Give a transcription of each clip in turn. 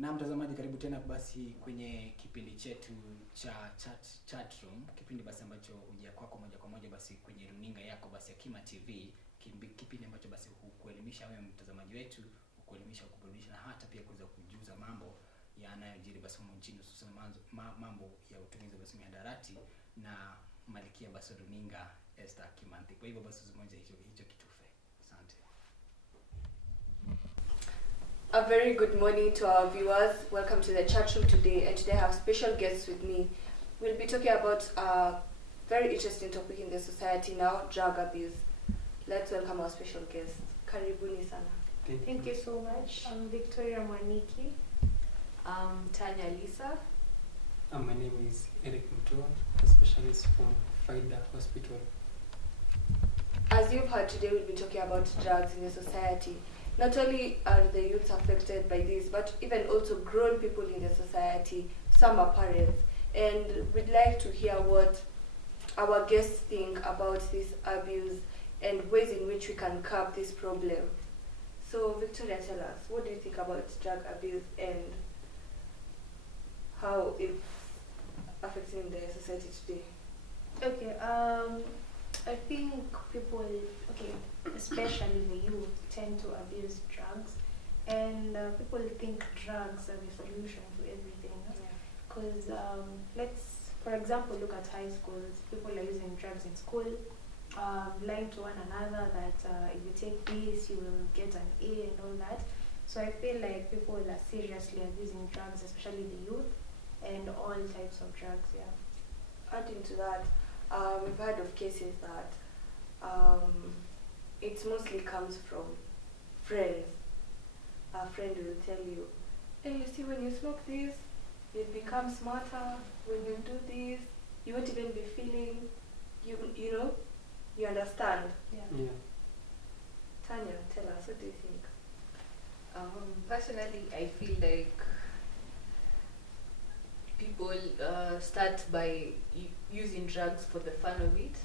Na mtazamaji, karibu tena basi kwenye kipindi chetu cha Chatroom, kipindi basi ambacho hujia kwako moja kwa moja basi kwenye runinga yako basi ya Kima TV, kipindi ambacho basi hukuelimisha wewe mtazamaji wetu, hukuelimisha, kuburudisha na hata pia kuweza kujuza mambo yanayojiri basi humu nchini, hususan mambo ya utumizi basi mihadarati na malikia basi runinga ESTHER KIMANTHI. Kwa hivyo basi usimonje hicho kitufe. Asante. A very good morning to our viewers. Welcome to the chat room today, and today I have special guests with me. We'll be talking about a very interesting topic in the society now, drug abuse. Let's welcome our special guest. Karibuni sana. Thank you so much. I'm Victoria Mwaniki. I'm Tanya Lisa. My name is Eric Mutua, a specialist from FIDA Hospital. As you've heard, today we'll be talking about drugs in the society. Not only are the youths affected by this, but even also grown people in the society. Some are parents. And we'd like to hear what our guests think about this abuse and ways in which we can curb this problem. So, Victoria, tell us, what do you think about drug abuse and how it's affecting the society today? Okay, I think people, especially the youth, tend to abuse drugs, and people think drugs are the solution to everything. Because let's, for example, look at high schools. People are using drugs in school, lying to one another that if you take this, you will get an A and all that. So I feel like people are seriously abusing drugs, especially the youth, and all types of drugs, yeah. Adding to that, we've heard of cases that it mostly comes from friends. A friend will tell you, hey, you see, when you smoke this, you become smarter. When you do this, you won't even be feeling, you know, you understand. Yeah. Tanya, tell us, what do you think? Personally, I feel like people start by using drugs for the fun of it.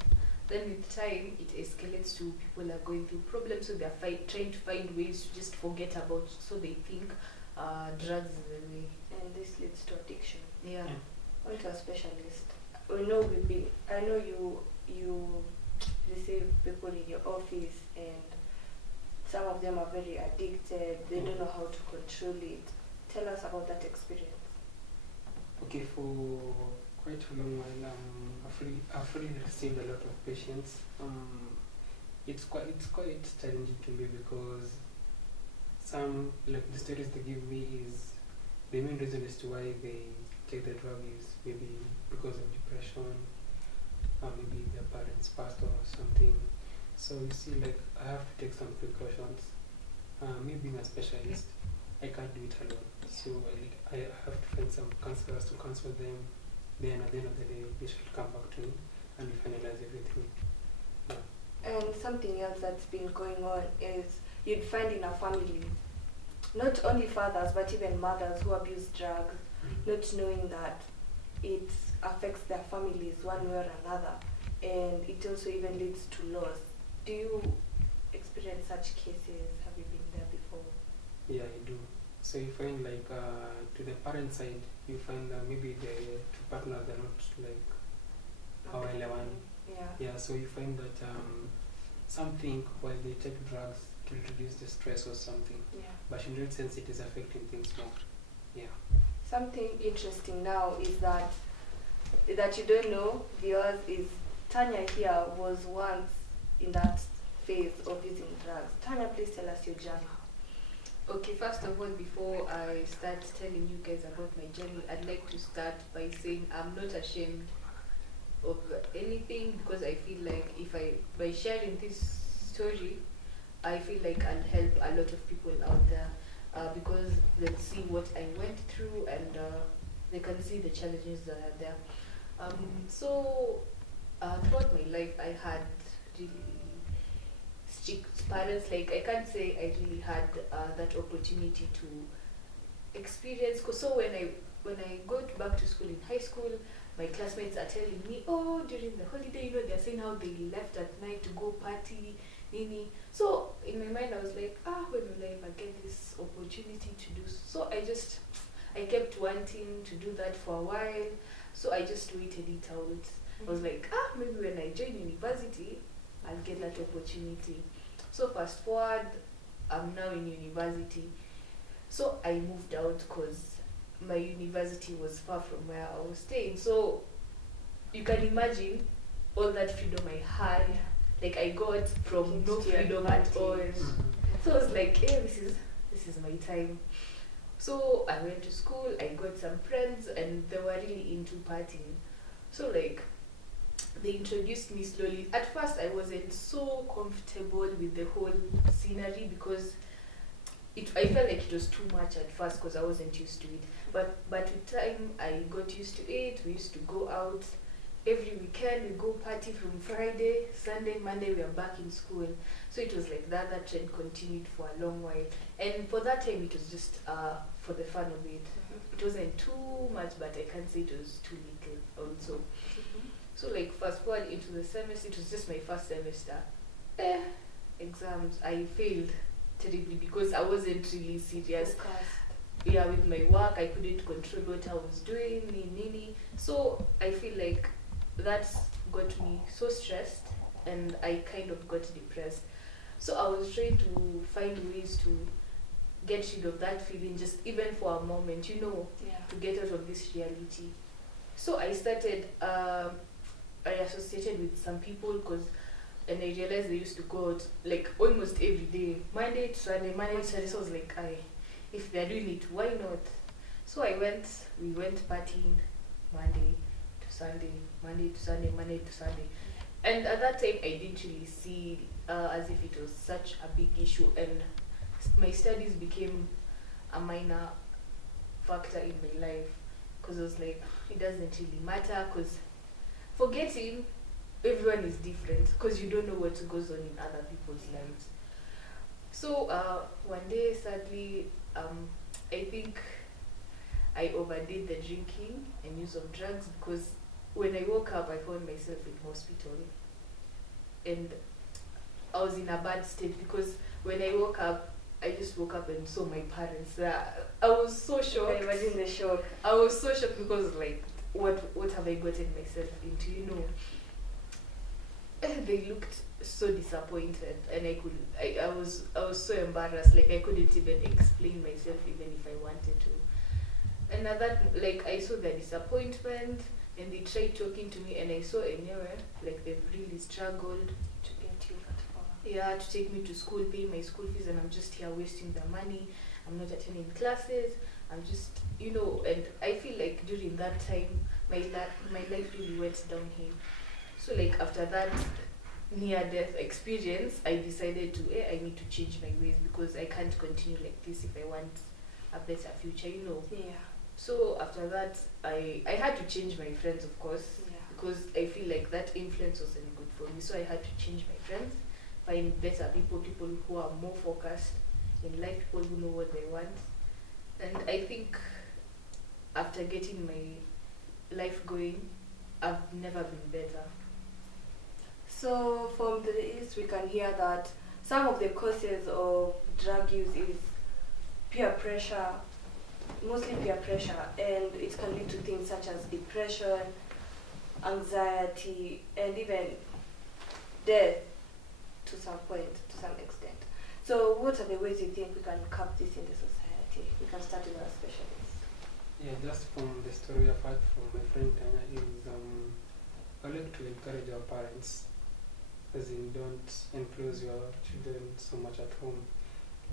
Then with time, it escalates to people are going through problems, so they're trying to find ways to just forget about, so they think drugs is the way. And this leads to addiction. Yeah. On to a specialist. I know you receive people in your office, and some of them are very addicted. They don't know how to control it. Tell us about that experience. Okay, for quite a long while, I've really received a lot of patients. It's quite challenging to me because some, like the stories they give me is the main reason as to why they take the drug is maybe because of depression, or maybe their parents passed or something. So you see, like, I have to take some precautions. Me being a specialist, I can't do it alone. So I have to find some counselors to counsel them. Then at the end of the day, they should come back to me and we finalize everything. Yeah. And something else that's been going on is you'd find in a family, not only fathers but even mothers who abuse drugs, not knowing that it affects their families one way or another, and it also even leads to loss. Do you experience such cases? Have you been there before? Yeah, I do. So you find like to the parent side, you find that maybe the two partners are not like how one. Yeah. So you find that some think while they take drugs to reduce the stress or something. Yeah. But in real sense, it is affecting things more. Yeah. Something interesting now is that you don't know, viewers, is Tanya here was once in that phase of using drugs. Tanya, please tell us your journey. Okay, first of all, before I start telling you guys about my journey, I'd like to start by saying I'm not ashamed of anything, because I feel like by sharing this story, I feel like I'll help a lot of people out there, because they'll see what I went through and they can see the challenges that are there. So throughout my life, I had really strict parents. Like, I can't say I really had that opportunity to experience. So when I got back to school in high school, my classmates are telling me, oh, during the holiday, they're saying how they left at night to go party, nini. So in my mind, I was like, when will I ever get this opportunity to do so? So I just kept wanting to do that for a while, so I just waited it out. I was like, maybe when I join university, I'll get that opportunity. So fast forward, I'm now in university. So I moved out because my university was far from where I was staying. So you can imagine all that freedom I had, like I got from no freedom at all. So I was like, hey, this is my time. So I went to school, I got some friends, and they were really into partying. So like, they introduced me slowly. At first, I wasn't so comfortable with the whole scenery because I felt like it was too much at first because I wasn't used to it. But with time, I got used to it. We used to go out every weekend. We go party from Friday, Sunday, Monday. We are back in school. So it was like that. That trend continued for a long while. And for that time, it was just for the fun of it. It wasn't too much, but I can't say it was too little also. So like fast forward into the semester, it was just my first semester. Exams, I failed terribly because I wasn't really serious. Yeah, with my work, I couldn't control what I was doing, nini. So I feel like that got me so stressed, and I kind of got depressed. So I was trying to find ways to get rid of that feeling, just even for a moment, to get out of this reality. So I started, I associated with some people and I realized they used to go out like almost every day, Monday to Sunday. So I was like, if they're doing it, why not? So we went partying Monday to Sunday, Monday to Sunday, Monday to Sunday. And at that time, I didn't really see as if it was such a big issue, and my studies became a minor factor in my life because I was like, it doesn't really matter because forgetting everyone is different because you don't know what goes on in other people's lives. So one day, sadly, I think I overdid the drinking and use of drugs because when I woke up, I found myself in hospital, and I was in a bad state because when I woke up, I just woke up and saw my parents. I was so shocked. I imagine the shock. I was so shocked because like, what have I gotten myself into? They looked so disappointed, and I was so embarrassed. Like I couldn't even explain myself even if I wanted to. And at that, like I saw their disappointment, and they tried talking to me, and I saw anyway, like they've really struggled To get you that far. yeah, to take me to school, pay my school fees, and I'm just here wasting their money. I'm not attending classes. I'm just, and I feel like during that time, my life really went downhill. So like after that near-death experience, I decided I need to change my ways because I can't continue like this if I want a better future, Yeah. So after that, I had to change my friends, of course, because I feel like that influence wasn't good for me. So I had to change my friends, find better people who are more focused in life, people who know what they want. And I think after getting my life going, I've never been better. So from the East, we can hear that some of the causes of drug use is peer pressure, mostly peer pressure, and it can lead to things such as depression, anxiety, and even death to some point, to some extent. So what are the ways you think we can curb this in the society? We can start with our specialist. Yeah, just from the story I've heard from my friend Tanya is I like to encourage our parents, as in don't enclose your children so much at home.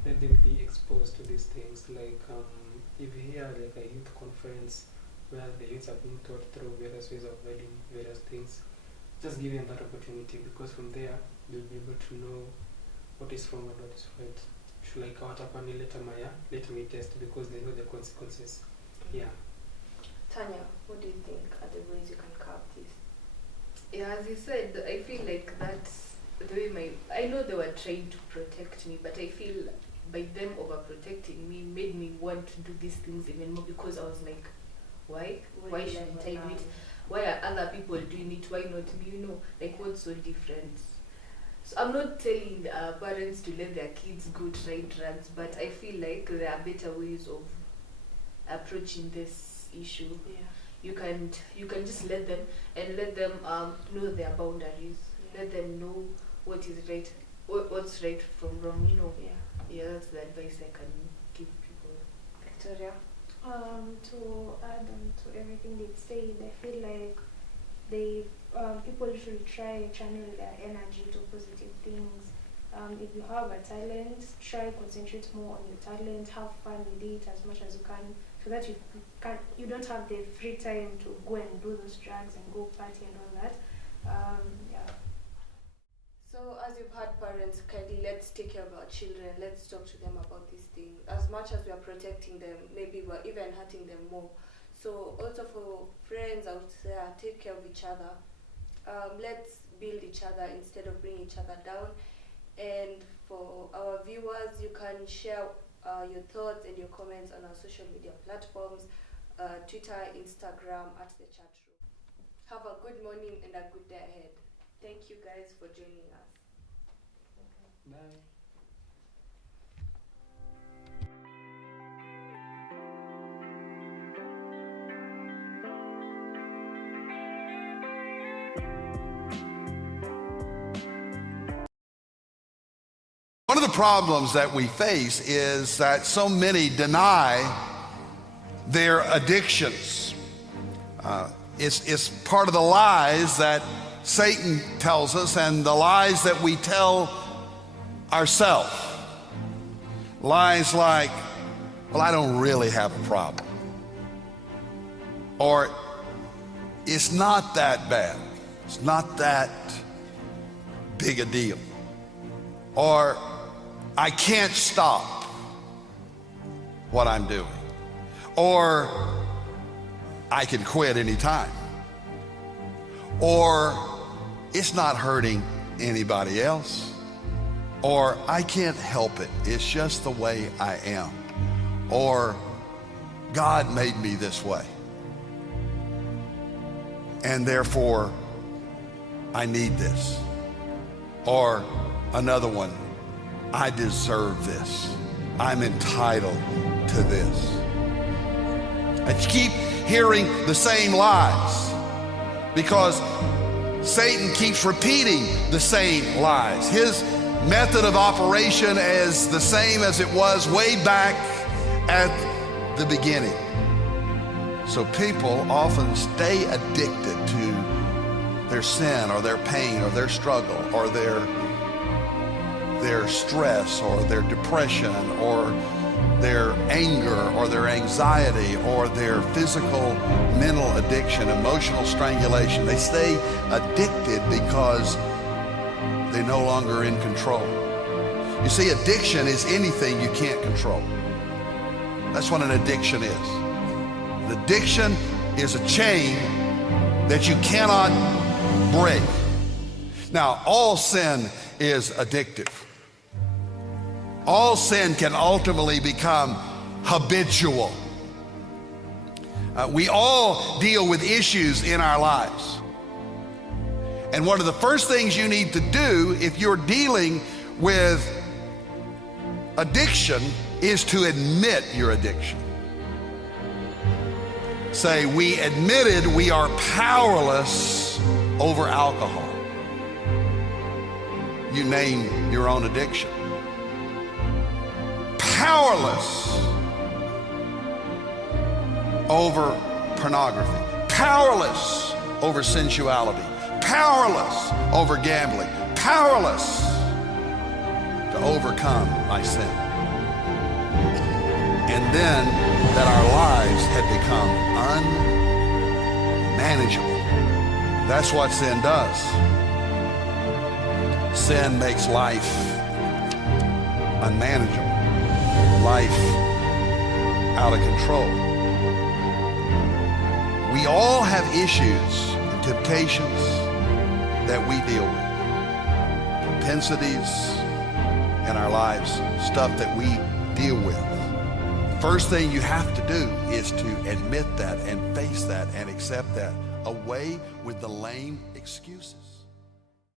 Let them be exposed to these things. Like if you hear like a youth conference where the youths are being taught through various ways of avoiding various things, just give them that opportunity, because from there they'll be able to know what is wrong and what is right. Like hawatapani let me test, because they know the consequences. Yeah. Tanya, what do you think are the ways you can curb this? Yeah, as you said, I feel like that's the way I know they were trying to protect me, but I feel by them overprotecting me made me want to do these things even more, because I was like, why shouldn't I do it? Why are other people doing it? Why not me? Like what's so different? So I'm not telling parents to let their kids go try drugs, but I feel like there are better ways of approaching this issue. Yeah. You can just let them know their boundaries. Yeah. Let them know what is right, what's right from wrong. You know. Yeah. That's the advice I can give people. Victoria? To add on to everything they said, I feel like people should try channel their energy to positive things. If you have a talent, try concentrate more on your talent, have fun with it as much as you can, so that you don't have the free time to go and do those drugs and go party and all that. Yeah. So as you've had parents, kindly let's take care of our children. Let's talk to them about these things. As much as we are protecting them, maybe we're even hurting them more. So also for friends out there, take care of each other. Let's build each other instead of bring each other down. And for our viewers, you can share your thoughts and your comments on our social media platforms, Twitter, Instagram, at the Chatroom. Have a good morning and a good day ahead. Thank you guys for joining us. Bye. One of the problems that we face is that so many deny their addictions. It's part of the lies that Satan tells us and the lies that we tell ourselves. Lies like, well, I don't really have a problem. Or it's not that bad. It's not that big a deal. Or I can't stop what I'm doing. Or I can quit anytime. Or it's not hurting anybody else. Or I can't help it. It's just the way I am. Or God made me this way. And therefore, I need this. Or another one, I deserve this. I'm entitled to this. And you keep hearing the same lies because Satan keeps repeating the same lies. His method of operation is the same as it was way back at the beginning. So people often stay addicted to their sin or their pain or their struggle or their stress or their depression or their anger or their anxiety or their physical, mental addiction, emotional strangulation. They stay addicted because they're no longer in control. You see, addiction is anything you can't control. That's what an addiction is. An addiction is a chain that you cannot break. Now, all sin is addictive. All sin can ultimately become habitual. We all deal with issues in our lives. And one of the first things you need to do if you're dealing with addiction is to admit your addiction. Say, we admitted we are powerless over alcohol. You name your own addiction. Powerless over pornography. Powerless over sensuality. Powerless over gambling. Powerless to overcome my sin. And then that our lives had become unmanageable. That's what sin does. Sin makes life unmanageable. Life out of control. We all have issues and temptations that we deal with. Propensities in our lives, stuff that we deal with. First thing you have to do is to admit that and face that and accept that. Away with the lame excuses.